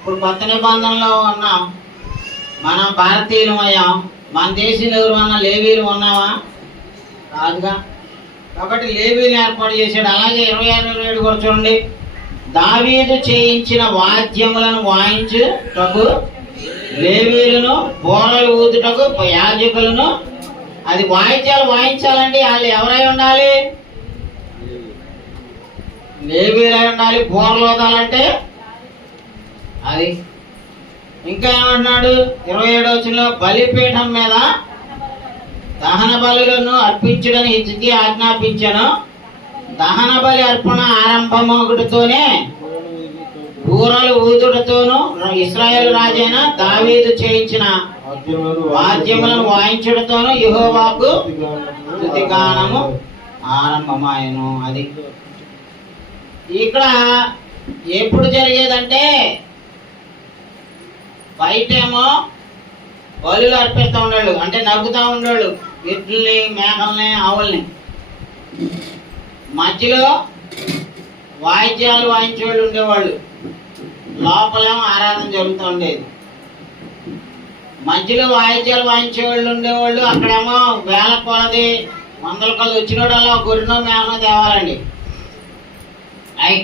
ఇప్పుడు కొత్త నిబంధనలో ఉన్నాం, మనం భారతీయులు అయ్యాం. మన దేశంలో ఎవరు లేవీలు ఉన్నావా? కాదుగా. కాబట్టి లేవీలు ఏర్పాటు చేశాడు. అలాగే 26-27 కూడా చూడండి. దావీదు చేయించిన వాద్యములను వాయించుటకు లేవీలను, బోరలు ఊదుటకు యాజకులను. అది వాయిద్యాలు వాయించాలండి, వాళ్ళు ఎవరై ఉండాలి? లేవీలై ఉండాలి. బోరలు ఊదాలంటే అది. ఇంకా ఏమంటున్నాడు 27వ వచనంలో, బలిపీఠం మీద దహన బలులను అర్పించుడని హిజ్కియా ఆజ్ఞాపించాను. దహన బలి అర్పణ ఆరంభమొకటితోనే బూరలు ఊదుటతోను ఇశ్రాయేలు రాజైన దావీదు చేయించిన వాద్యములను వాయించుటతోను యెహోవాకు స్తుతిగానము ఆరంభమాయెను. అది ఇక్కడ ఎప్పుడు జరిగేదంటే, బయటేమో బలులు అర్పిస్తూ ఉండేవాళ్ళు, అంటే నవ్వుతూ ఉండేవాళ్ళు, ఎద్దుల్ని, మేకల్ని, ఆవుల్ని. మధ్యలో వాయిద్యాలు వాయించేవాళ్ళు ఉండేవాళ్ళు, లోపలేమో ఆరాధన జరుగుతూ ఉండేది. మధ్యలో వాయిద్యాలు వాయించేవాళ్ళు ఉండేవాళ్ళు, అక్కడేమో వేల కొలది, వందల కొలది వచ్చినోడల్లా గొర్రెనో మేకనో తేవాలండి. అవి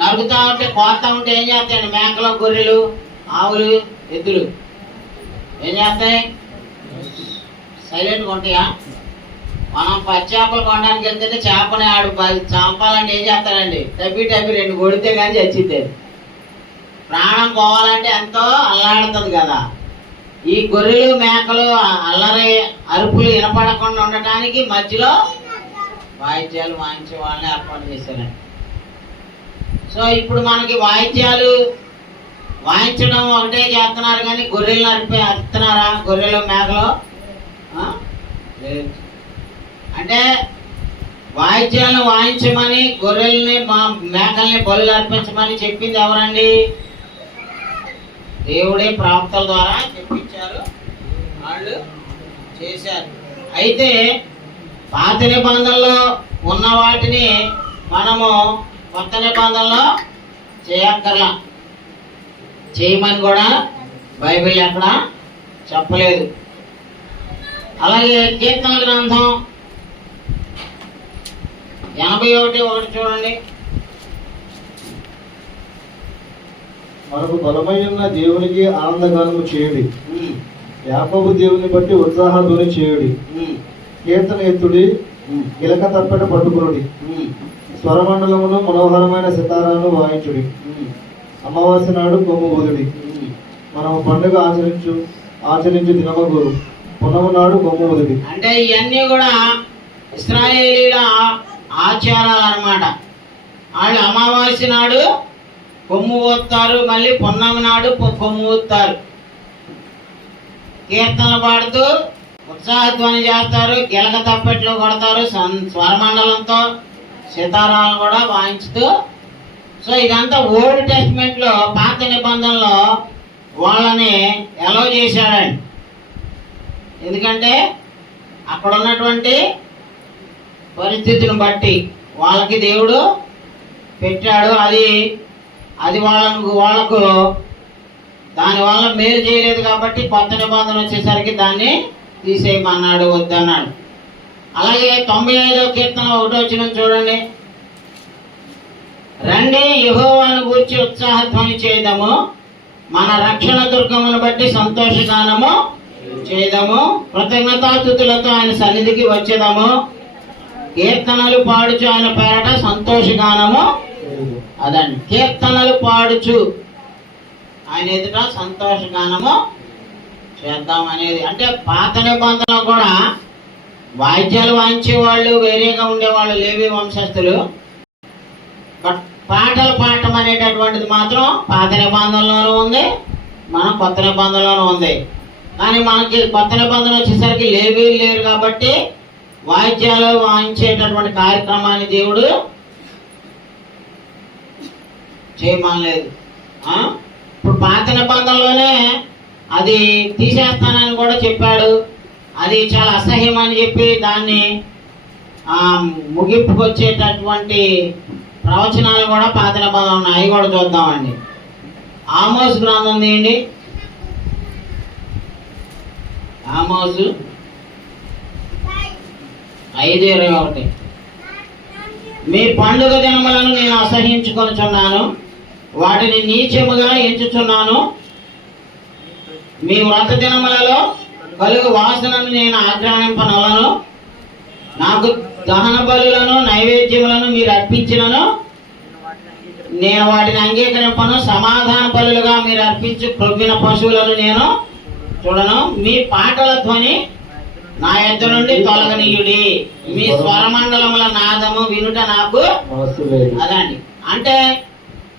నరుగుతూ ఉంటే, కోస్తా ఉంటే ఏం చేస్తాయండి? మేకలు, గొర్రెలు, ఆవులు, ఎద్దులు ఏం చేస్తాయి? సైలెంట్గా ఉంటాయా? మనం పచ్చేపలు కొనడానికి వెళ్తే చేపని ఆడు చంపాలంటే ఏం చేస్తాడండి? టబ్బి 2 కొడితే కానీ చచ్చిద్ది. ప్రాణం పోవాలంటే ఎంతో అల్లాడుతుంది కదా. ఈ గొర్రెలు, మేకలు అల్లరి అరుపులు వినపడకుండా ఉండటానికి మధ్యలో వాయిద్యాలు వాయించే వాళ్ళని ఏర్పాటు చేశారండి. సో ఇప్పుడు మనకి వాయిద్యాలు వాయించడం ఒకటే చేస్తున్నారు, కానీ గొర్రెలు అరుస్తున్నారా? గొర్రెలు, మేకలు లేదు. అంటే వాయిద్యాలను వాయించమని, గొర్రెల్ని, మేకల్ని బలులు అర్పించమని చెప్పింది ఎవరండి? దేవుడే ప్రవక్తల ద్వారా చెప్పించారు, వాళ్ళు చేశారు. అయితే పాత నిబంధనలో ఉన్న వాటిని మనము కొత్త నిబంధనలో చేయక్కర్లా, చేయమని కూడా బైబిల్ ఎక్కడ చెప్పలేదు. అలాగే కీర్తన గ్రంథం 81:1 చూడండి. మనకు బలమైన దేవునికి ఆనందగానము చేయుడి, యాకోబు దేవుని బట్టి ఉత్సాహధ్వని చేయుడి. కీర్తన ఎత్తుడి, గిలక తప్పెట పట్టుకునుడి, స్వరమండలమును మనోహరమైన సితారాను వాయించుడి. అమావాస్య నాడు కొమ్ము ఊదుడి, మనము పండుగ ఆచరించు దినమగు పున్నము నాడు కొమ్ము ఊదుడి. అంటే ఇవన్నీ కూడా ఇశ్రాయేలీల ఆచారాలు అన్నమాట. వాళ్ళు అమావాస్య నాడు కొమ్ము ఊదుతారు, మళ్ళీ పున్నమి నాడు కొమ్ము ఊదుతారు, కీర్తనలు పాడుతూ ఉత్సాహధ్వని చేస్తారు, గిలక తప్పెట్లు కొడతారు, స్వరమండలంతో సితారాలను కూడా వాయించుతూ. సో ఇదంతా ఓల్డ్ టెస్ట్మెంట్ లో, పాత నిబంధనలో వాళ్ళని ఎలో చేశాడండి. ఎందుకంటే అక్కడ ఉన్నటువంటి పరిస్థితిని బట్టి వాళ్ళకి దేవుడు పెట్టాడు. అది వాళ్ళకు దానివల్ల మేలు చేయలేదు కాబట్టి కొత్త నిబంధన వచ్చేసరికి దాన్ని తీసేయమన్నాడు, వద్దన్నాడు. అలాగే 95వ కీర్తన 1వ వచనం చూడండి. రండి, యెహోవాను గూర్చి ఉత్సాహధ్వని చేద్దాము, మన రక్షణ దుర్గమును బట్టి సంతోషగానము చేద్దాము, కృతజ్ఞతాస్తుతులతో ఆయన సన్నిధికి వచ్చేదాము, కీర్తనలు పాడుచు ఆయన పేరట సంతోషగానము. అదండి, కీర్తనలు పాడుచు ఆయన ఎదుట సంతోషగానము చేద్దాం అనేది. అంటే పాత నిబంధనలో కూడా వాయిద్యాలు వాయించేవాళ్ళు వేరేగా ఉండేవాళ్ళు, లేవి వంశస్థులు. బట్ పాటలు పాడటం అనేటటువంటిది మాత్రం పాత నిబంధనలోనూ ఉంది, మనం కొత్త నిబంధనలోనూ ఉంది. కానీ మనకి కొత్త నిబంధన వచ్చేసరికి లేవీలు లేరు కాబట్టి వాయిద్యాలు వాయించేటటువంటి కార్యక్రమాన్ని దేవుడు చేయమనలేదు. ఇప్పుడు పాత నిబంధనలోనే అది తీసేస్తానని కూడా చెప్పాడు. అది చాలా అసహ్యం అని చెప్పి దాన్ని ముగింపుకు వచ్చేటటువంటి ప్రవచనాలు కూడా పాత నిబంధనలు ఉన్నాయి, అవి కూడా చూద్దామండి. ఆమోస్ గ్రంథం తీయండి. ఆమోసు 5:21. మీ పండుగ దినములను నేను అసహించుకొనుచున్నాను, వాటిని నీచముగా ఎంచుచున్నాను. మీ వ్రత దినములలో కలుగు వాసనను నేను ఆగ్రహింపనలను. నాకు దహన బలులను నైవేద్యములను మీరు అర్పించినను నేను వాటిని అంగీకరింపను. సమాధాన బలులుగా మీరు అర్పించు క్రొవ్విన పశువులను నేను చూడను. మీ పాటల ధ్వని నా యొద్ద నుండి తొలగనీయుడి. మీ స్వరమండలముల నాదము వినుట నాకు అదండి. అంటే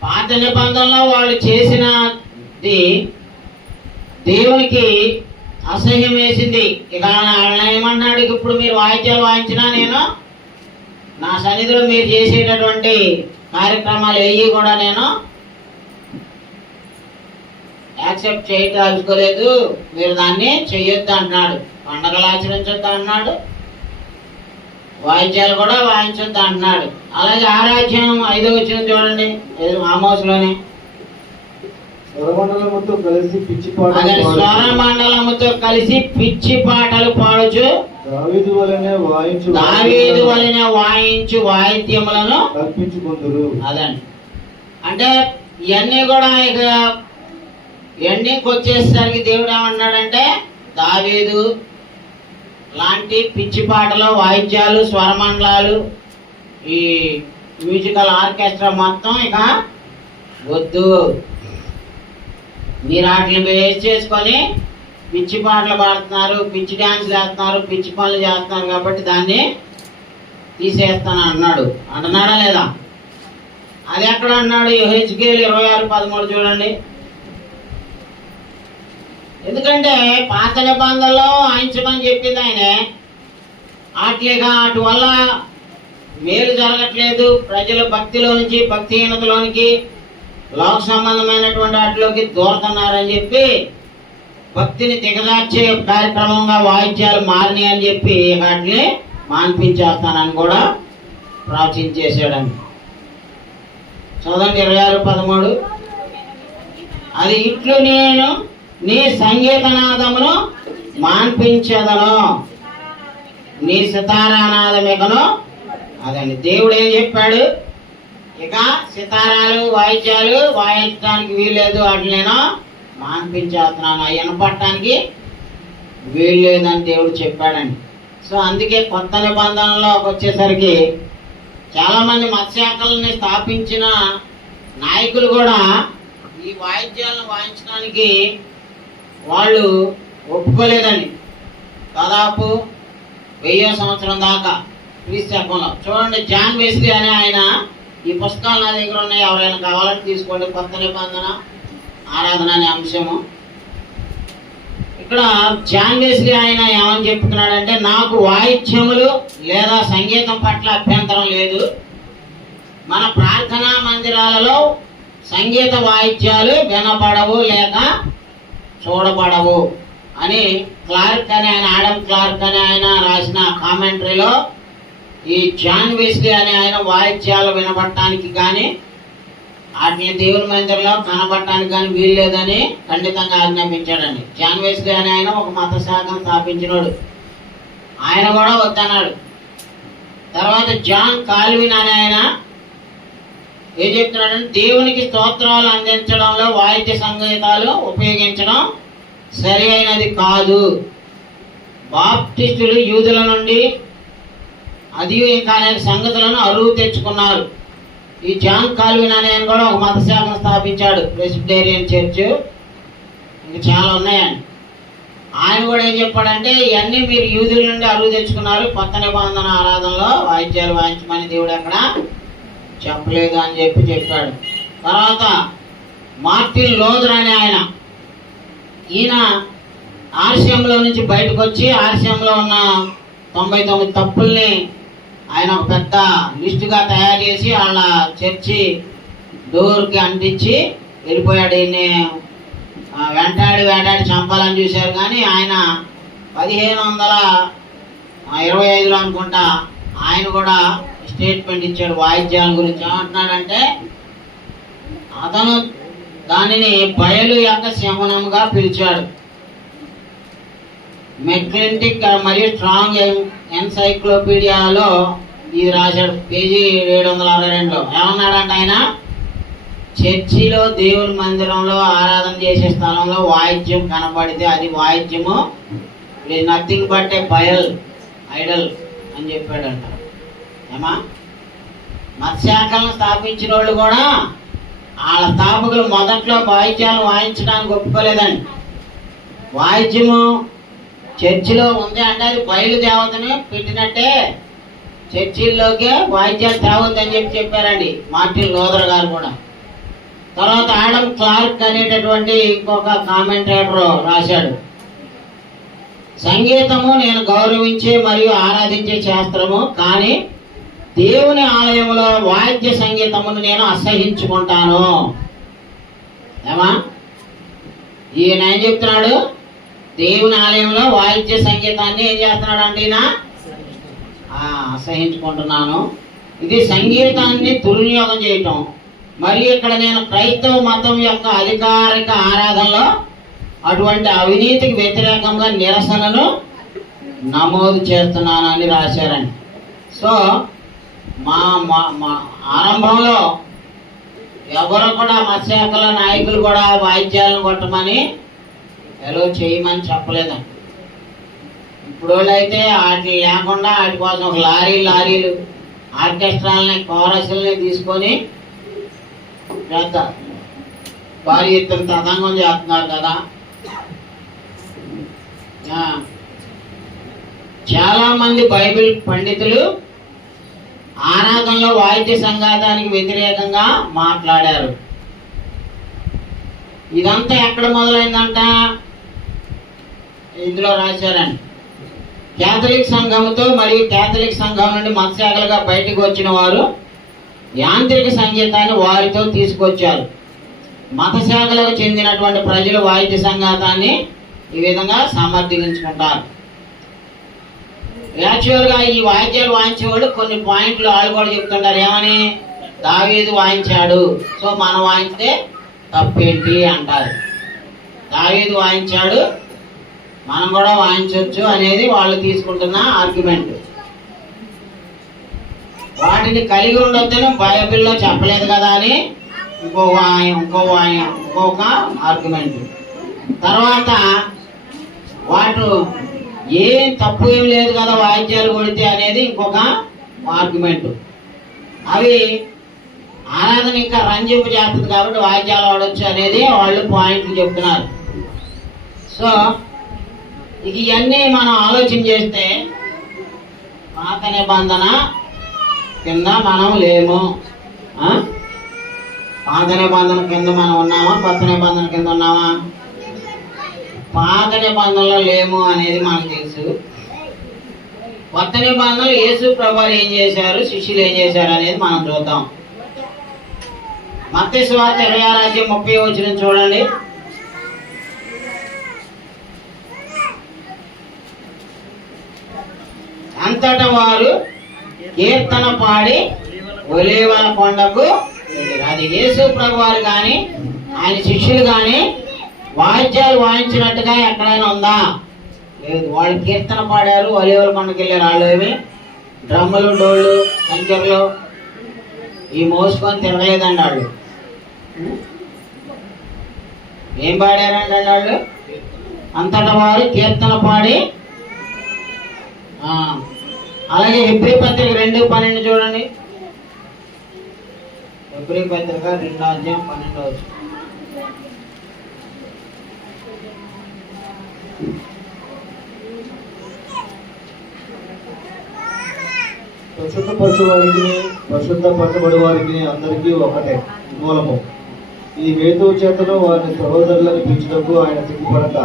పాత నిబంధనలో వాళ్ళు చేసినది దేవునికి అసహ్యం వేసింది. ఇక ఆయన ఏమన్నాడు, ఇప్పుడు మీరు వాయిద్యాలు వాయించినా నేను నా సన్నిధిలో మీరు చేసేటటువంటి కార్యక్రమాలు ఏవి కూడా నేను యాక్సెప్ట్ చేయదలుచుకోలేదు, మీరు దాన్ని చెయ్యొద్దు అంటున్నాడు. పండగలు ఆచరించొద్దు అంటున్నాడు, వాయిద్యాలు కూడా వాయించొద్దు అంటున్నాడు. అలాగే 6:5 చూడండి, ఆమోసులోనే స్వరమండలముతో కలిసి పిచ్చి పాటలు పాడుచు దావీదు వలెనే వాయించు వాయిద్యములను అర్పించుకొందురు. అదండి. అంటే ఇవన్నీ కూడా ఇక ఎండింగ్కి వచ్చేసరికి దేవుడు ఏమన్నాడంటే, దావీదు లాంటి పిచ్చి పాటలు, వాయిద్యాలు, స్వరమండలాలు, ఈ మ్యూజికల్ ఆర్కెస్ట్రా మొత్తం ఇక వద్దు. మీరు వాటిని బేస్ చేసుకొని పిచ్చి పాటలు పాడుతున్నారు, పిచ్చి డ్యాన్స్ చేస్తున్నారు, పిచ్చి పనులు చేస్తున్నారు కాబట్టి దాన్ని తీసేస్తాను అన్నాడు. అంటున్నాడా లేదా? అది ఎక్కడ అన్నాడు? హెచ్కేలు 26:13 చూడండి. ఎందుకంటే పాత నిబంధనలో వాయించమని చెప్పింది ఆయనే. వాటి వల్ల మేలు జరగట్లేదు, ప్రజలు భక్తిలో నుంచి భక్తిహీనతలోనికి లోక సంబంధమైనటువంటి వాటిలోకి దూరుతున్నారని చెప్పి భక్తిని దిగజార్చే కార్యక్రమంగా వాయిద్యాలు మారినాయి అని చెప్పి వాటిని మాన్పించేస్తానని కూడా ప్రవచించేసాడని. చదవండి 26:13. అది ఇట్లు నేను నీ సంగీతనాదమును మాన్పించదను, నీ సితారానాదమికను. అదండి, దేవుడు ఏం చెప్పాడు? ఇక సితారాలు వాయిద్యాలు వాయించడానికి వీల్లేదు, వాటిని నేను మాన్పించేస్తున్నాను, అవి వినపడటానికి వీల్లేదని దేవుడు చెప్పాడండి. సో అందుకే కొత్త నిబంధనలోకి వచ్చేసరికి చాలామంది మత్స్యాకల్ని స్థాపించిన నాయకులు కూడా ఈ వాయిద్యాలను వాయించడానికి వాళ్ళు ఒప్పుకోలేదండి. దాదాపు 1000 సంవత్సరం దాకా క్రీస్తులో. చూడండి, జాన్ వెస్లీ అనే ఆయన, ఈ పుస్తకాలు నా దగ్గర ఉన్నాయి, ఎవరైనా కావాలని తీసుకోండి. కొత్త నిబంధన ఆరాధన అనే అంశము. ఇక్కడ జాన్ వెస్లీ ఆయన ఏమని చెప్పుకున్నాడంటే, నాకు వాయిద్యములు లేదా సంగీతం పట్ల అభ్యంతరం లేదు, మన ప్రార్థనా మందిరాలలో సంగీత వాయిద్యాలు వినపడవు లేక చూడబడవు అని క్లార్క్ అని ఆయన, ఆడమ్ క్లార్క్ అని ఆయన రాసిన కామెంటరీలో ఈ జాన్ వెస్లీ అనే ఆయన వాయిద్యాలు వినపడటానికి కానీ వాటిని దేవుని మందిరంలో కనబడటానికి కానీ వీల్లేదని ఖండితంగా ఆజ్ఞాపించాడండి. జాన్ వెస్లీ అనే ఆయన ఒక మత శాఖను స్థాపించినోడు, ఆయన కూడా వద్దన్నాడు. తర్వాత జాన్ కాల్విన్ అనే ఆయన ఏం చెప్తున్నాడంటే, దేవునికి స్తోత్రాలు అందించడంలో వాయిద్య సంగీతాలు ఉపయోగించడం సరి అయినది కాదు. బాప్టిస్టులు యూదుల నుండి అది ఇంకా అనేక సంగతులను అరువు తెచ్చుకున్నారు. ఈ జాన్ కాల్విన్ అనే ఆయన కూడా ఒక మత శాఖను స్థాపించాడు, ప్రెస్బిటేరియన్ చర్చ్. ఇంకా చాలా ఉన్నాయండి. ఆయన కూడా ఏం చెప్పాడంటే, ఇవన్నీ మీరు యూదుల నుండి అరువు తెచ్చుకున్నారు, కొత్త నిబంధన ఆరాధనలో వాయిద్యాలు వాయించమని దేవుడు ఎక్కడ చెప్పలేదు అని చెప్పాడు. తర్వాత మార్టిన్ లూథర్ అనే ఆయన, ఈయన ఆర్సిఎంలో నుంచి బయటకు వచ్చి ఆర్సిఎంలో ఉన్న 99 తప్పుల్ని ఆయన ఒక పెద్ద లిస్టుగా తయారు చేసి వాళ్ళ చర్చి డోర్కి అంటించి వెళ్ళిపోయాడు. ఈయన్ని వేటాడి చంపాలని చూశారు, కానీ ఆయన 1525లో అనుకుంటా ఆయన కూడా స్టేట్మెంట్ ఇచ్చాడు వాయిద్యాల గురించి. ఏమంటున్నాడంటే, అతను దానిని బయలు యొక్క శమనంగా పిలిచాడు. మెక్లింటిక్ మరియు స్ట్రాంగ్ ఎన్సైక్లోపీడియాలో ఇది రాశాడు, పేజీ 762లో. ఏమన్నాడంటే ఆయన, చర్చిలో దేవుని మందిరంలో ఆరాధన చేసే స్థలంలో వాయిద్యం కనబడితే అది వాయిద్యము, నథింగ్ బట్ ఏ బయల్ ఐడల్ అని చెప్పాడంట. ఏమా, మత్స్యాకలను స్థాపించిన వాళ్ళు కూడా వాళ్ళ స్థాపకులు మొదట్లో వాయిద్యాలు వాయించడానికి ఒప్పుకోలేదండి. వాయిద్యము చర్చిలో ఉంది అంటే అది బయలు దేవతను పెట్టినట్టే చర్చిల్లోకే వాయిద్యాలు తేవద్దని చెప్పారండి మార్టిన్ లూథర్ గారు కూడా. తర్వాత ఆడమ్ క్లార్క్ అనేటటువంటి ఇంకొక కామెంటేటర్ రాశాడు, సంగీతము నేను గౌరవించే మరియు ఆరాధించే శాస్త్రము, కానీ దేవుని ఆలయంలో వాద్య సంగీతమును నేను అసహించుకుంటాను. ఏమా, ఈయన ఏం చెప్తున్నాడు, దేవుని ఆలయంలో వాయిద్య సంగీతాన్ని ఏం చేస్తున్నాడు అంటే ఈయన అసహించుకుంటున్నాను. ఇది సంగీతాన్ని దుర్వినియోగం చేయటం. మరియు ఇక్కడ నేను క్రైస్తవ మతం యొక్క అధికారిక ఆరాధనలో అటువంటి అవినీతికి వ్యతిరేకంగా నిరసనను నమోదు చేస్తున్నానని రాశారండి. సో మా ఆరంభంలో ఎవరు కూడా మత్స్యశాఖల నాయకులు కూడా వాయిద్యాలను కొట్టమని ఎలా చేయమని చెప్పలేదండి. ఇప్పుడు అయితే వాటి లేకుండా వాటి కోసం ఒక లారీలు ఆర్కెస్ట్రాలని కోరస్ని తీసుకొని పెద్ద భారీ ఎత్తున తతంగం చేస్తున్నారు కదా. చాలా మంది బైబిల్ పండితులు ఆరాధనలో వాయిద్య సంగీతానికి వ్యతిరేకంగా మాట్లాడారు. ఇదంతా ఎక్కడ మొదలైందంట, ఇందులో రాశారండి. కేథలిక్ సంఘంతో మరియు కేథలిక్ సంఘం నుండి మత్స్యాకలుగా బయటకు వచ్చిన వారు యాంత్రిక సంగీతాన్ని వారితో తీసుకొచ్చారు. మత శాఖలకు చెందినటువంటి ప్రజలు వాయిద్య సంగీతాన్ని ఈ విధంగా సమర్థించుకుంటారు. యాక్చువల్గా ఈ వాయిద్యాలు వాయించేవాళ్ళు కొన్ని పాయింట్లు వాళ్ళు కూడా చెప్తుంటారు. ఏమని, దావీదు వాయించాడు, సో మనం వాయిస్తే తప్పేంటి అంటారు. దావీదు వాయించాడు, మనం కూడా వాయించవచ్చు అనేది వాళ్ళు తీసుకుంటున్న ఆర్గ్యుమెంట్. వాటిని కలిగి ఉండొద్దని బైబిల్లో చెప్పలేదు కదా అని ఇంకొక ఆర్గ్యుమెంట్. తర్వాత వాటి ఏం తప్పు ఏం లేదు కదా వాయిద్యాలు కొడితే అనేది ఇంకొక ఆర్గ్యుమెంట్. అవి ఆరాధన ఇంకా రంజింపు చేస్తుంది కాబట్టి వాయిద్యాలు వాడవచ్చు అనేది వాళ్ళు పాయింట్లు చెప్తున్నారు. సో ఇవన్నీ మనం ఆలోచన చేస్తే పాత నిబంధన కింద మనం లేము. పాత నిబంధన కింద మనం ఉన్నామా, కొత్త నిబంధన కింద ఉన్నామా? పాత నిబంధనలో లేము అనేది మనకు తెలుసు. కొత్త నిబంధనలు యేసు ప్రభువు ఏం చేశారు, శిష్యులు ఏం చేశారు అనేది మనం చూద్దాం. మత్తయి సువార్త 26:30 చూడండి. అంతటా వారు కీర్తన పాడి ఒలీవల కొండకు, అది యేసు ప్రభువారు కానీ ఆయన శిష్యులు కానీ వాయిద్యాలు వాయించినట్టుగా ఎక్కడైనా ఉందా? లేదు. వాళ్ళు కీర్తన పాడారు, ఒలీవల కొండకు వెళ్ళారు. వాళ్ళు ఏమి డ్రమ్ములు, డోళ్ళు, కంచెర్లు ఈ మోసుకొని తిరగలేదండి. వాళ్ళు ఏం పాడారండి వాళ్ళు? అంతటా వారు కీర్తన పాడి. అలాగే హెబ్రీ పత్రిక 2:12 చూడండి. హెబ్రీ పత్రిక 2:12. పరిశుద్ధపరచబడి వారికి అందరికీ ఒకటే మూలము. ఈ హేతువు చేతను వారిని సహోదరులను పిలిచినప్పుడు ఆయన సిగ్గుపడక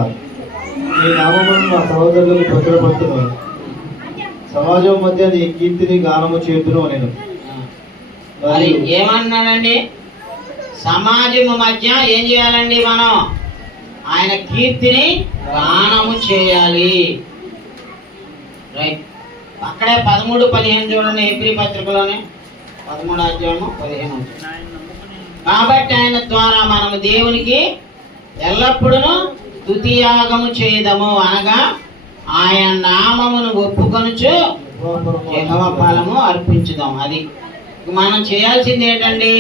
నీ నామమును నా సహోదరులకు ప్రచురపడుతును, సమాజం మధ్య నీ కీర్తిని గానము చేతును నేను. మరి ఏమన్నాడండి? సమాజం మధ్య ఏం చేయాలండి? మనం ఆయన కీర్తిని గానము చేయాలి. రైట్. అక్కడే 13-15 చూడండి. హెబ్రీ పత్రికలోనే 13 అధ్యాయము 15. కాబట్టి ఆయన ద్వారా మనము దేవునికి ఎల్లప్పుడూ స్తుతియాగము చేయదము, అనగా ఆయన నామమును ఒప్పుకొనుచు యెహోవా ఫలము అర్పించుదాం. అది మనం చేయాల్సింది ఏంటండి?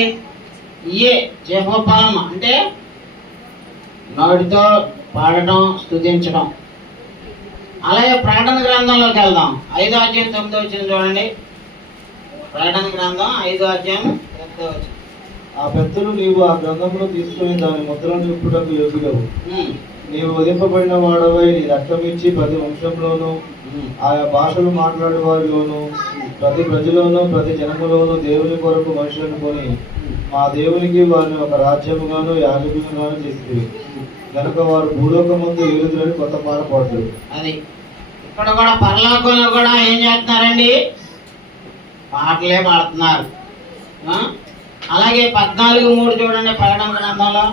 ఇయే యెహోవా ఫలం అంటే నోటితో పాడటం, స్తుతించడం. అలాగే ప్రకటన గ్రంథంలోకి వెళ్దాం. 5వ అధ్యాయం 9వ వచనం చూడండి. ప్రకటన గ్రంథం 5వ అధ్యాయం 9వ వచనం. ఆ పెద్దలు నీవు ఆ గ్రంథమును తీసుకుని దాని ముద్రను నింపుటకు యోగ్యుడవు. నీవు వధింపబడిన వాడవై నీ రక్తం ఇచ్చి ప్రతి వంశంలోను ఆయా భాషలు మాట్లాడే వారిలోను ప్రతి ప్రజలోను ప్రతి జనములోను దేవుని కొరకు మనుషులను కొని మా దేవునికి వారిని ఒక రాజ్యముగాను యాజకులుగాను చేస్తుంది కనుక వారు భూలోకమందు ఏలుదురని కొత్త పాట పాడుతారు. అది ఇక్కడ కూడా పరలోకంలో కూడా ఏం చేస్తున్నారండి? పాటలే పాడుతున్నారు. అలాగే 14:3 చూడండి ప్రకటన గ్రంథంలో.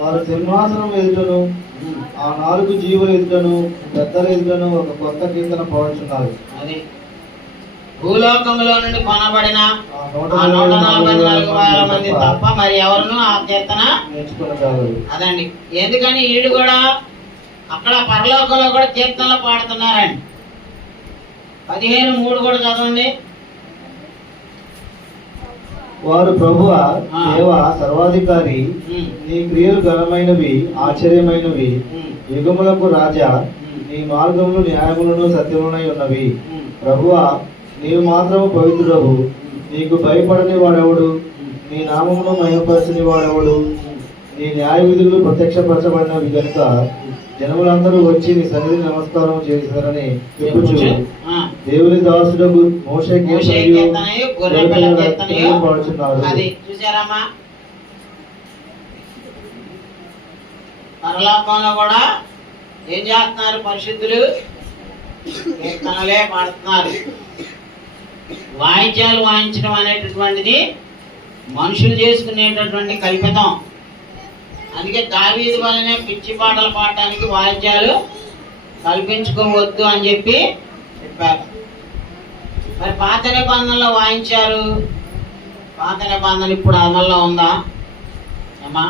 వారు సింహాసనం ఎదుటను ఆ 4 జీవుల ఎదుటను పెద్దల ఎదుటను ఒక కొత్త కీర్తన పాడుచున్నారు. అది భూలోకంలో నుండి కొనబడిన ఆ 144,000 మంది తప్ప మరి ఎవరును ఆ కీర్తన నేర్చుకున్నారు. అదండి. ఎందుకని వీళ్ళు కూడా అక్కడ పరలోకంలో కూడా కీర్తనలు పాడుతున్నారండి. 15:3 కూడా చదవండి. వారు ప్రభువా దేవా సర్వాధికారి, నీ క్రియలు ఘనమైనవి ఆశ్చర్యమైనవి, యుగములకు రాజా, నీ మార్గములు న్యాయములను సత్యములై ఉన్నవి. ప్రభువా నీవు మాత్రము పవిత్రుడవు, నీకు భయపడని వాడెవడు, నీ నామమును మహిమపరచని వాడెవడు, నీ న్యాయ విధులు ప్రత్యక్షపరచబడినవి కనుక జనములందరూ వచ్చి నీ సన్నిధిని నమస్కారం చేశారని చెప్పుచు దేవుని దాసుడకు మోషే పాడుచున్నారు. అది చూసారమ్మా, పరలోకంలో కూడా ఏం చేస్తున్నారు? పరిశుద్ధులు కీర్తనలే పాడుతున్నారు. వాయిద్యాలు వాయించడం అనేటటువంటిది మనుషులు చేసుకునేటటువంటి కల్పితం. అందుకే దావీదు వల్లనే పిచ్చి పాటలు పాడటానికి వాయిద్యాలు కల్పించుకోవద్దు అని చెప్పి చెప్పారు. మరి పాత నిబంధనలో వాయించారు. పాత నిబంధన ఇప్పుడు అమల్లో ఉందా అమ్మా?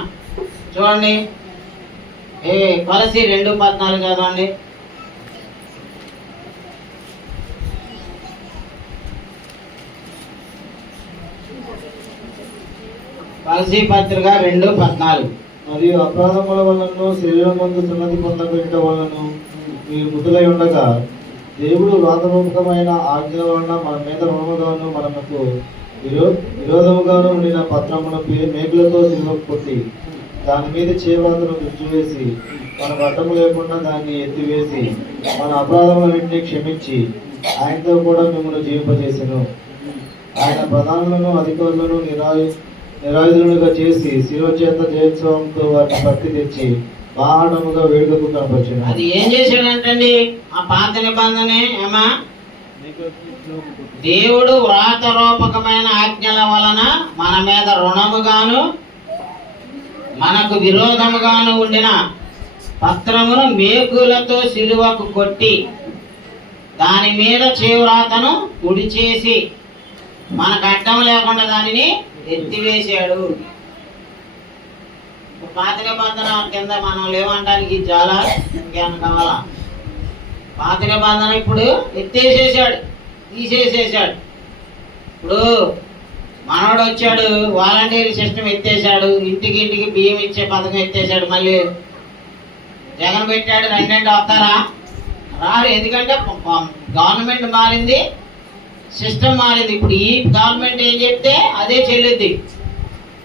చూడండి, కొలసి 2:14 చదవండి. కొలసి పత్రిక 2:14. మరియు అపరాధముల వలన శరీరం మందు సున్నతి పొందబెట్ట వలన మీరు మృతులై ఉండగా దేవుడు వ్రాతరూపకమైన ఆజ్ఞ వలన మన మీద రుణముగాను మనకు విరోధముగాను ఉండిన పత్రమును మేకులతో సిలువకు కొట్టి దాని మీద చేవాతను విడిచివేసి మన గడ్డము లేకుండా దాన్ని ఎత్తివేసి మన అపరాధములన్నింటినీ క్షమించి ఆయనతో కూడా మిమ్మల్ని జీవింపజేసెను. ఆయన ప్రధానులను అధికారులను నిరాయుధులుగా చేసి శిలువ చేత జయోత్సవంతో వారిని పట్టి తెచ్చి బాహటముగా వేడుకకు కనపరిచాడు. అది ఏం చేశాడంటండి? ఆ పాత నిబంధనే ఏమా దేవుడు వ్రాత రూపకమైన ఆజ్ఞల వలన మన మీద రుణముగాను మనకు విరోధముగాను ఉండిన పత్రమును మేకులతో సిలువకు కొట్టి దాని మీద చేవ్రాతను తుడిచేసి మనకు అడ్డం లేకుండా దానిని ఎత్తివేశాడు. పాత నిబంధన కింద మనం లేవనడానికి చాలా ఇంకేమన్నా కావాలా? పాత నిబంధన ఇప్పుడు ఎత్తేసేసాడు, తీసేసేసాడు. ఇప్పుడు మనోడు వచ్చాడు, వాలంటీర్ సిస్టమ్ ఎత్తేసాడు, ఇంటికి బియ్యం ఇచ్చే పథకం ఎత్తేసాడు. మళ్ళీ జగన్ పెట్టాడు, రెండేంటి వస్తారా? రారు. ఎందుకంటే గవర్నమెంట్ మారింది, సిస్టమ్ మారింది. ఇప్పుడు ఈ గవర్నమెంట్ ఏం చెప్తే అదే చెల్లిద్ది.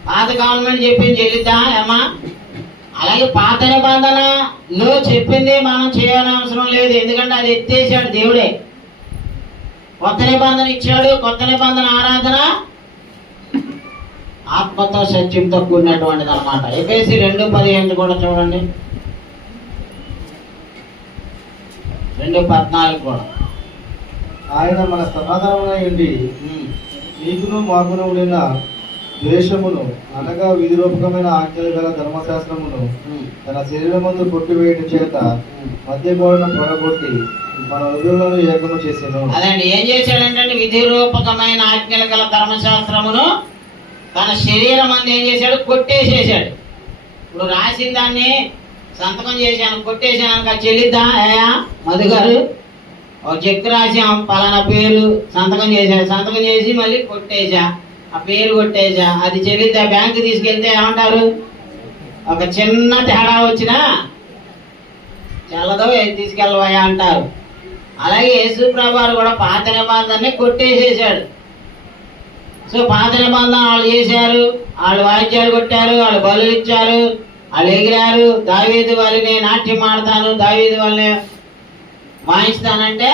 పాత గవర్నమెంట్ చెప్పింది చెల్లిద్దా ఏమా? అలాగే పాత నిబంధనలో చెప్పింది మనం చేయాల్సిన అవసరం లేదు, ఎందుకంటే అది ఎత్తేసాడు దేవుడే. కొత్త నిబంధన ఇచ్చాడు. కొత్త నిబంధన ఆరాధన ఆత్మతో సత్యంతో కూడినటువంటిది అనమాట. ఎఫెసీ 2:15 కూడా చూడండి, 2:14 కూడా. ఆయన మన సమాధానమై ఉండి నీకును మాకును ఉండిన ద్వేషమును అనగా విధిరూపకమైన ఆజ్ఞలు గల ధర్మశాస్త్రమును తన శరీరమందు కొట్టివేయడం చేత మధ్య గోడను పొడగొట్టి మన హృదయులను ఏకము చేసెను. అదండి, ఏం చేశాడంటే విధి రూపకమైన ఆజ్ఞలు గల ధర్మశాస్త్రమును తన శరీరం అందు ఏం చేశాడు, కొట్టేసేసాడు. ఇప్పుడు రాసిన దాన్ని సంతకం చేశాను, కొట్టేసాను, చెల్లిద్దా ఏయా మధు గారు ఒక చెక్ రాసాం, పలానా పేరు సంతకం చేశాడు, సంతకం చేసి మళ్ళీ కొట్టేసా, ఆ పేరు కొట్టేసా, అది చెల్లిద్దా? బ్యాంకు తీసుకెళ్తే ఏమంటారు, ఒక చిన్న తేడా వచ్చినా చల్లదో తీసుకెళ్ళవా అంటారు. అలాగే యేసు ప్రభువారు కూడా పాత నిబంధనని కొట్టేసేసాడు. సో పాత నిబంధన వాళ్ళు చేశారు, వాళ్ళు వాయిద్యాలు కొట్టారు, వాళ్ళు బలు ఇచ్చారు, వాళ్ళు ఎగిరారు. దావీదు వాళ్ళని నాట్యం ఆడతాను, దావీదు వాళ్ళని వాయిస్తానంటే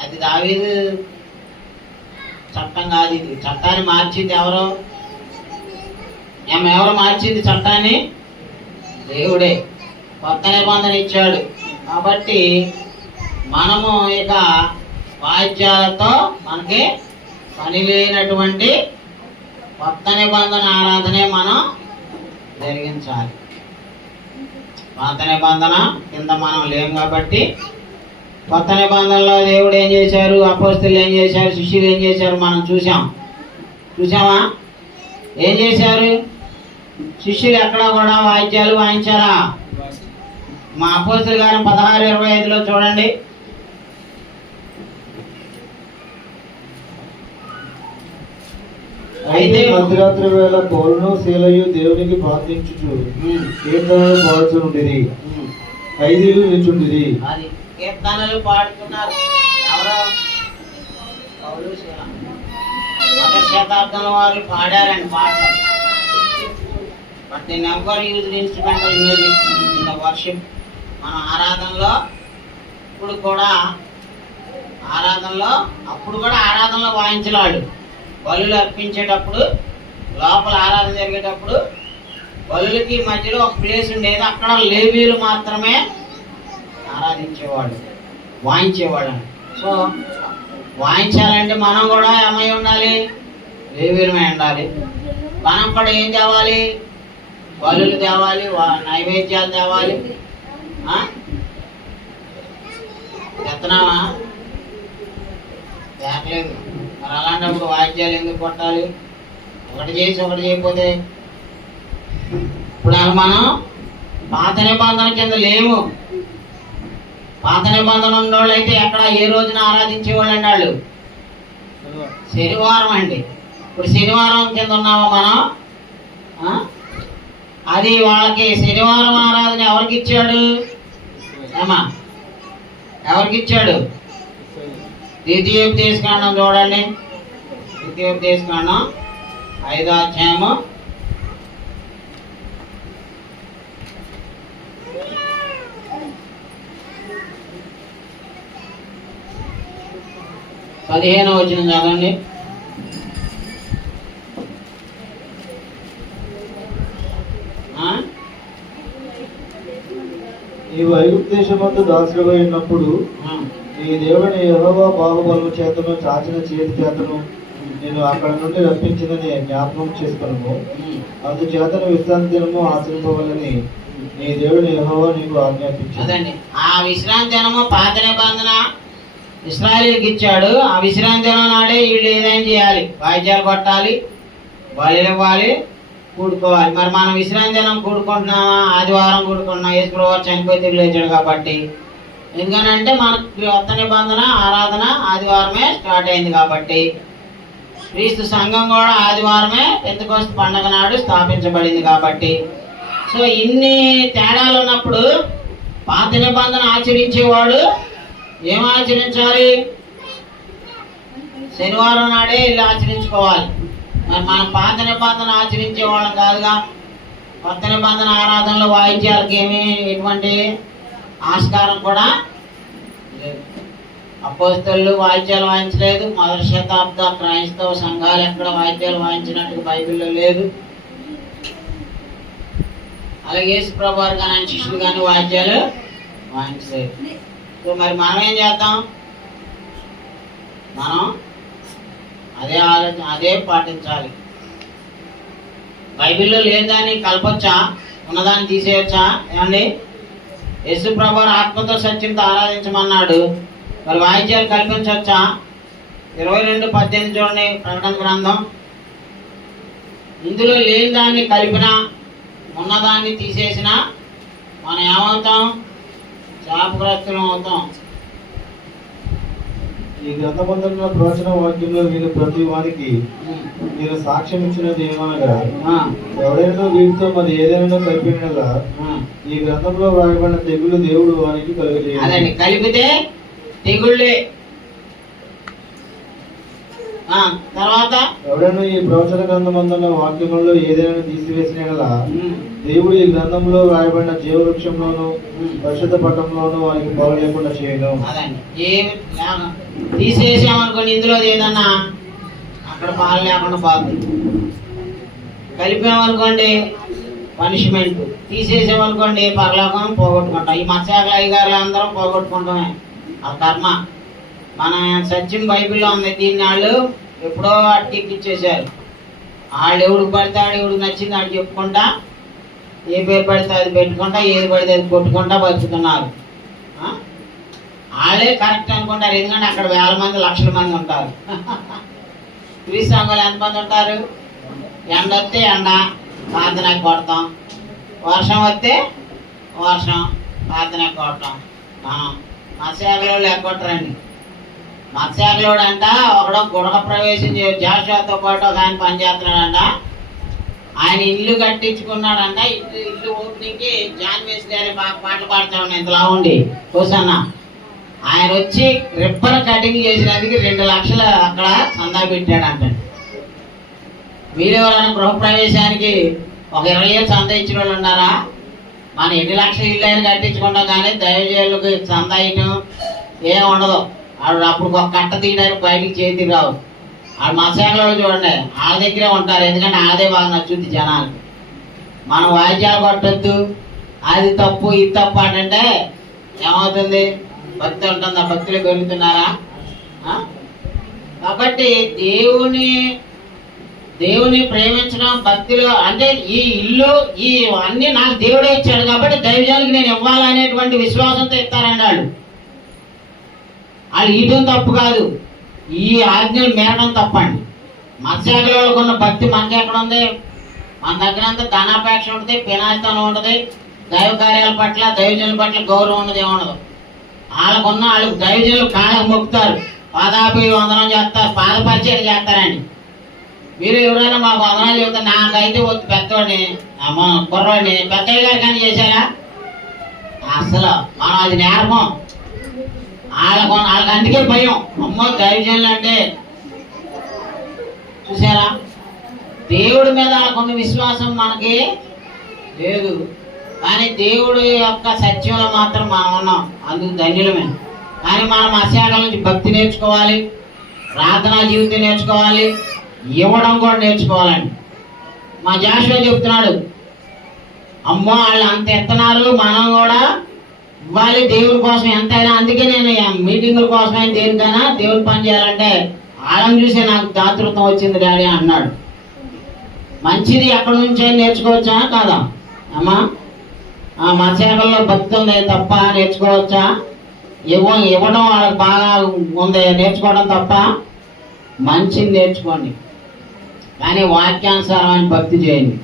అది దావీదు చట్టం కాదు. ఇది చట్టాన్ని మార్చింది ఎవరు? ఎవరు మార్చింది చట్టాన్ని? దేవుడే కొత్త నిబంధన ఇచ్చాడు. కాబట్టి మనము ఇక వాయిద్యాలతో మనకి పని లేనటువంటి కొత్త నిబంధన ఆరాధనే మనం జరిగించాలి. పాత నిబంధన కింద మనం లేం కాబట్టి కొత్త నిబంధనలో దేవుడు ఏం చేశారు, అపోస్తలులు ఏం చేశారు, శిష్యులు ఏం చేశారు మనం చూసామా? ఏం చేశారు? శిష్యులు ఎక్కడ కూడా వాయిద్యాలు వాయించారా? మా అపోస్తలుల గారు 16:25 చూడండి. అయితే మధ్యరాత్రి వేళ పౌలును శీలయు దేవునికి ప్రార్థించుచు కీర్తనలు పాడుచుండిరి, ఖైదీలు నిల్చుండిరి. అది కీర్తనలు పాడుతున్నారు ఎవరో? పౌలు శీల. 1వ శతాబ్దం వారు పాడారండి పాటలు. But they never used instrumental music in the worship. మన ఆరాధనలో అప్పుడు కూడా ఆరాధనలో వాయించలాడు. బలులు అర్పించేటప్పుడు, లోపల ఆరాధన జరిగేటప్పుడు బలులకి మధ్యలో ఒక ప్లేస్ ఉండేది, అక్కడ లేవీలు మాత్రమే ఆరాధించేవాడు, వాయించేవాడు. సో వాయించాలంటే మనం కూడా ఏమై ఉండాలి? లేవీలమై ఉండాలి. మనం కూడా ఏం తేవాలి? బలులు తేవాలి, నైవేద్యాలు తేవాలి. ఎత్తనామా? తేకలేదు. మరి అలాంటప్పుడు వాయిద్యాలు ఎందుకు కొట్టాలి? ఒకటి చేసి ఒకటి చేయకపోతే ఇప్పుడు మనం పాత నిబంధన కింద లేము. పాత నిబంధన ఉన్నోళ్ళు అయితే ఎక్కడ ఏ రోజున ఆరాధించేవాళ్ళు అండి? వాళ్ళు శనివారం అండి. ఇప్పుడు శనివారం కింద ఉన్నామా మనం? అది వాళ్ళకి శనివారం ఆరాధన ఎవరికి ఇచ్చాడు? ఎవరికి ఇచ్చాడు? ద్వితీయోపదేశకాండం చూడండి. ద్వితీయోపదేశకాండం 5వ అధ్యాయము 15వ వచనం చదవండి. నీవు ఐగుప్తు దేశమందు దాసుడవై ఉన్నప్పుడు నీ దేవుని యెహోవా బాహుబలము చేతను చాచిన చేతి చేతను నేను అక్కడ నుండి రప్పించినని జ్ఞాపకం చేసుకున్నాము. అందుచేతను విశ్రాంతి దినము ఆచరింపవాలని నీ దేవుని యెహోవా నీకు ఆజ్ఞాపించాడు. అదండి, ఆ విశ్రాంతి దినము పాత నిబంధన ఇశ్రాయేలుకి ఇచ్చాడు. ఆ విశ్రాంతి దినం నాడే వీళ్ళు ఏదైనా చేయాలి, వాయిద్యాలు కొట్టాలి, బలి ఇవ్వాలి, కూడుకోవాలి. మరి మనం విశ్రాంతి దినం కూడుకుంటున్నామా? ఆదివారం కూడుకుంటున్నాం. యేసుప్రభువు చనిపోయి తిరిగి లేచాడు కాబట్టి. ఎందుకనంటే మనకు కొత్త నిబంధన ఆరాధన ఆదివారమే స్టార్ట్ అయింది కాబట్టి. క్రీస్తు సంఘం కూడా ఆదివారమే పెంతెకోస్తు పండగ నాడు స్థాపించబడింది కాబట్టి. సో ఇన్ని తేడాలు ఉన్నప్పుడు పాత నిబంధన ఆచరించేవాడు ఏం ఆచరించాలి? శనివారం నాడే వెళ్ళి ఆచరించుకోవాలి. మరి మనం పాత నిబంధన ఆచరించే వాళ్ళం కాదుగా. కొత్త నిబంధన ఆరాధనలో వాయిద్యాలకు ఎటువంటి ఆస్కారం కూడా లేదు. అపోస్తలులు వాయిద్యాలు వాయించలేదు. 1వ శతాబ్ద క్రైస్తవ సంఘాలు ఎక్కడ వాయిద్యాలు వాయించినట్టుగా బైబిల్లో లేదు. అలాగే యేసు ప్రభువారు కానీ ఆయన శిష్యులు కానీ వాయిద్యాలు వాయించలేదు. సో మరి మనం ఏం చేద్దాం? మనం అదే పాటించాలి. బైబిల్లో లేని దాన్ని కలపొచ్చా, ఉన్నదాన్ని తీసేయచ్చా? ఏమండి? యేసు ప్రభువు ఆత్మతో సత్యంతో ఆరాధించమన్నాడు. మరి వాయిద్యాలు కల్పించవచ్చా? 22:18 చూడండి ప్రకటన గ్రంథం. ఇందులో లేని దాన్ని కలిపినా ఉన్నదాన్ని తీసేసినా మనం ఏమవుతాం? శాపగ్రస్తులం అవుతాం. ఈ గ్రంథమందున్న ప్రవచన వాక్యంలో వీళ్ళు ప్రతి వారికి నేను సాక్ష్యం ఇచ్చినది ఏమనగా, ఎవడైనా వీటితో మరి ఏదైనా కలిపినలా ఈ గ్రంథంలో వ్రాయబడిన తెగులు దేవుడు వానికి కలుగజేయాలి. అదండి, కలిపితే తెగుళ్ళే. తర్వాత ఎవడైనా ఈ ప్రవచన గ్రంథమందున్న వాక్యములలో ఏదైనా తీసివేసిన దేవుడు ఈ గ్రంథంలో వ్రాయబడిన జీవవృక్షంలోను పరిశుద్ధ పట్టంలోను వారికి పాలు లేకుండా చేయను. అదండి, ఏమి తీసేసామనుకోండి, ఇందులో ఏదన్నా అక్కడ పాలు లేకుండా పోతుంది. కలిపామనుకోండి పనిష్మెంట్, తీసేసామనుకోండి పరలోకం పోగొట్టుకుంటాం. ఈ మత్స్యాకుల అయ్యగారులు అందరం పోగొట్టుకుంటామే ఆ కర్మ. మన సత్యం బైబిల్లో ఉంది. దీన్ని వాళ్ళు ఎప్పుడో అట్టిచ్చేసారు. వాళ్ళు ఎవడికి పడితే ఆడు ఎవడికి నచ్చింది ఆడు చెప్పుకుంటా, ఏ పేరు పడితే అది పెట్టుకుంటా, ఏది పడితే అది కొట్టుకుంటా బతుకుతున్నారు. వాళ్ళే కరెక్ట్ అనుకుంటారు, ఎందుకంటే అక్కడ వేల మంది లక్షల మంది ఉంటారు. క్రీస్తు సంఘాలు ఎంతమంది ఉంటారు? ఎండ వస్తే ఎండ, ప్రార్థనకి కొడతాం. వర్షం వస్తే వర్షం, ప్రార్థనకి కొడతాం. మత్స్యాకులు ఎక్కొట్టరండి. మత్స్యాకులోడు అంట ఒకడో గృహ ప్రవేశం జాషువాతో పాటు ఒక ఆయన పనిచేస్తున్నాడంట. ఆయన ఇల్లు కట్టించుకున్నాడంట. ఇల్లు ఓపెనింగ్కి జాన్ వేసి గారి పాటలు పాడుతూ ఉన్నాయి ఇంతలా ఉండి కూసన్న. ఆయన వచ్చి రిబ్బన్ కటింగ్ చేసినందుకు 2 లక్షలు అక్కడ చందా పెట్టాడంట. మీరెవరైనా గృహప్రవేశానికి ఒక 20 ఏళ్ళు చందా ఇచ్చిన వాళ్ళు ఉన్నారా? మనం ఎన్ని లక్షల ఇల్లు అయినా కట్టించుకుంటాం, కానీ దైవజనులకు చందా ఇవ్వటం ఏం ఉండదు. ఆడు అప్పుడు ఒక కట్ట తీయడానికి బయటికి చేతికి రావు. ఆడు మత్స్యాకులు చూడండి, వాళ్ళ దగ్గరే ఉంటారు, ఎందుకంటే అదే బాగా నచ్చుద్ది జనాలు. మనం వాయిద్యాలు కొట్టద్దు, అది తప్పు ఇది తప్పు అంటే ఏమవుతుంది? భక్తి ఉంటుంది. ఆ భక్తులు పెరుగుతున్నారా? కాబట్టి దేవుని ప్రేమించడం భక్తిలో అంటే ఈ ఇల్లు ఈ అన్ని నాకు దేవుడే ఇచ్చాడు కాబట్టి దైవజనులకు నేను ఇవ్వాలనేటువంటి విశ్వాసంతో ఇస్తారండి. వాళ్ళు ఇయటం తప్పు కాదు, ఈ ఆజ్ఞలు మేరడం తప్పండి. మత్స్యాకులకు ఉన్న భక్తి మనకి ఎక్కడ ఉంది? మన దగ్గర అంతా ధనాపేక్ష ఉంటుంది, పినాస్తనం ఉంటుంది, దైవ కార్యాల పట్ల దైవజనుల పట్ల గౌరవం ఉన్నది ఏముండదు. వాళ్ళకు దైవజనులు కాళ్ళకు మొక్కుతారు, పాదాపి వందనం చేస్తారు, పాదపరిచయం చేస్తారండి. మీరు ఎవరైనా మాకు వందనాలు చెబుతారు, నాకైతే వద్దు పెద్దవాడిని కుర్రవాడిని పెద్దయ్య గారు కానీ చేశారా? అసలు మనం అది నేర్పం. వాళ్ళకి అందుకే భయం. అమ్మో దైవజనులు అంటే చూసారా, దేవుడి మీద వాళ్ళకున్న విశ్వాసం మనకి లేదు, కానీ దేవుడి యొక్క సత్యంలో మాత్రం మనం ఉన్నాం, అందుకు ధన్యులమే. కానీ మనం మత్స్యాకుల నుంచి భక్తి నేర్చుకోవాలి, ప్రార్థనా జీవితం నేర్చుకోవాలి, ఇవ్వడం కూడా నేర్చుకోవాలండి. మా జాషువా చెప్తున్నాడు, అమ్మో వాళ్ళు అంత ఎత్తనారు, మనం కూడా ఇవ్వాలి దేవుని కోసం ఎంతైనా. అందుకే నేను మీటింగుల కోసమైనా దేనికైనా దేవుని పని చేయాలంటే వాళ్ళని చూసే నాకు దాతృత్వం వచ్చింది డాడీ అన్నాడు. మంచిది ఎక్కడి నుంచి నేర్చుకోవచ్చా కాదా అమ్మా? మత్స్యాకుల్లో భక్తి ఉంది తప్ప నేర్చుకోవచ్చా? ఇవ్వడం వాళ్ళకి బాగా ఉంది నేర్చుకోవడం తప్ప? మంచిది నేర్చుకోండి, కానీ వాక్యానుసారమైన భక్తి చేయండి.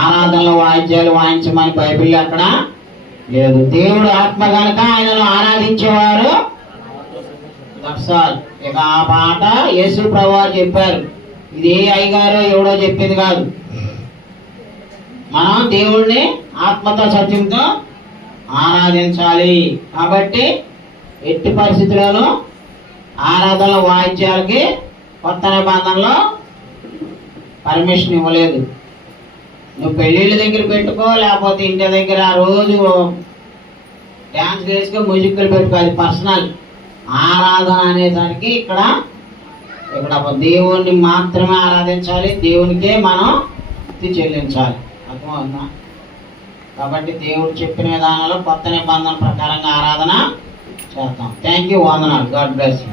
ఆరాధనలో వాయిద్యాలు వాయించమని బైబిల్లో అక్కడ లేదు. దేవుడు ఆత్మ కనుక ఆయనను ఆరాధించేవారు. ఇక ఆ పాట యేసు ప్రభువు చెప్పారు, ఇది ఏ అయ్యగారో ఎవడో చెప్పింది కాదు. మనం దేవుడిని ఆత్మతో సత్యంతో ఆరాధించాలి. కాబట్టి ఎట్టి పరిస్థితుల్లోనూ ఆరాధన వాయిద్యాలకి కొత్త నిబంధనలో పర్మిషన్ ఇవ్వలేదు. నువ్వు పెళ్ళిళ్ళ దగ్గర పెట్టుకో, లేకపోతే ఇంటి దగ్గర రోజు డ్యాన్స్ వేసుకో, మ్యూజిక్లు పెట్టుకో, అది పర్సనల్. ఆరాధన అనేసరికి ఇక్కడ దేవుణ్ణి మాత్రమే ఆరాధించాలి, దేవునికే మనం చెల్లించాలి. అర్థమవుతుందా? కాబట్టి దేవుడు చెప్పిన విధానంలో కొత్త నిబంధన ప్రకారంగా ఆరాధన చేద్దాం. థ్యాంక్ యూ, వందనాలు. God bless you.